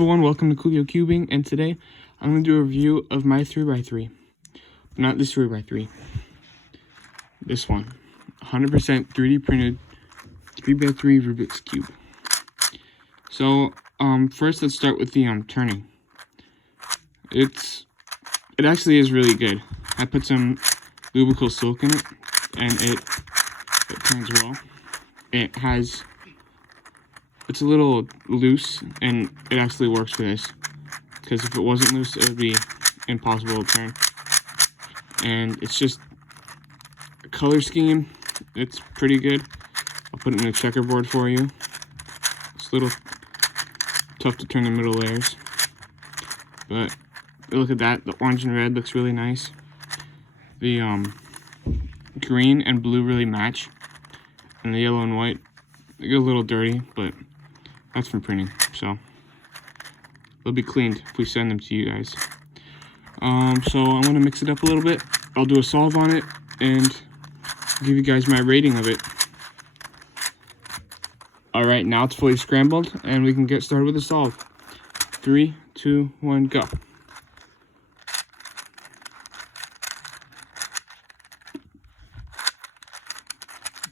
Everyone, welcome to Coolio Cubing, and today I'm going to do a review of my 3x3. Not this 3x3. This one. 100% 3D printed 3x3 Rubik's Cube. So, first let's start with the turning. It actually is really good. I put some lubrical silk in it, and it turns well. It's a little loose, and it actually works for this, because if it wasn't loose, it would be impossible to turn. And it's just a color scheme. It's pretty good. I'll put it in a checkerboard for you. It's a little tough to turn the middle layers, but look at that. The orange and red looks really nice. The green and blue really match, and the yellow and white, they get a little dirty, but that's from printing, so they'll be cleaned if we send them to you guys. So I'm going to mix it up a little bit. I'll do a solve on it and give you guys my rating of it. Alright, now it's fully scrambled and we can get started with the solve. 3, 2, 1, go.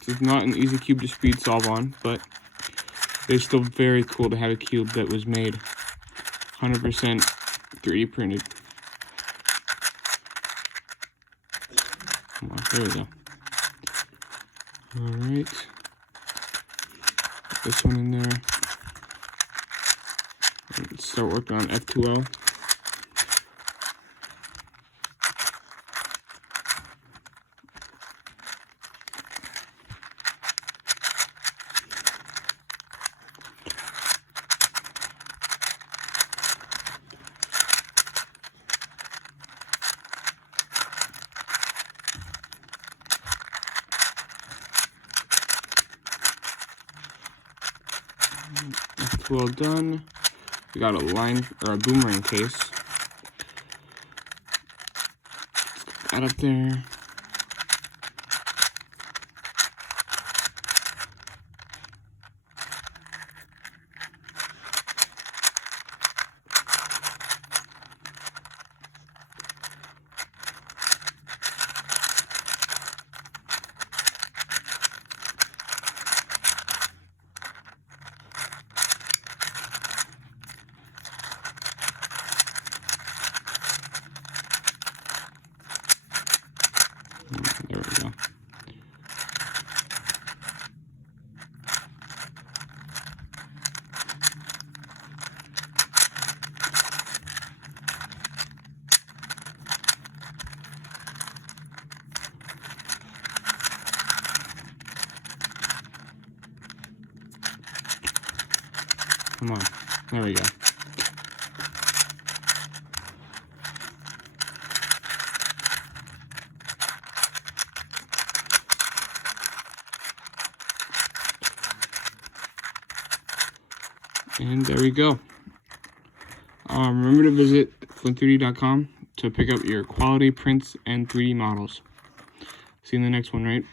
This is not an easy cube to speed solve on, but it's still very cool to have a cube that was made 100% 3D printed. Come on, there we go. Alright. Put this one in there. Let's start working on F2L. That's well done. We got a line or a boomerang case. That up there. There we go. Come on. There we go. And there we go. Remember to visit flint3d.com to pick up your quality prints and 3D models. See you in the next one, right?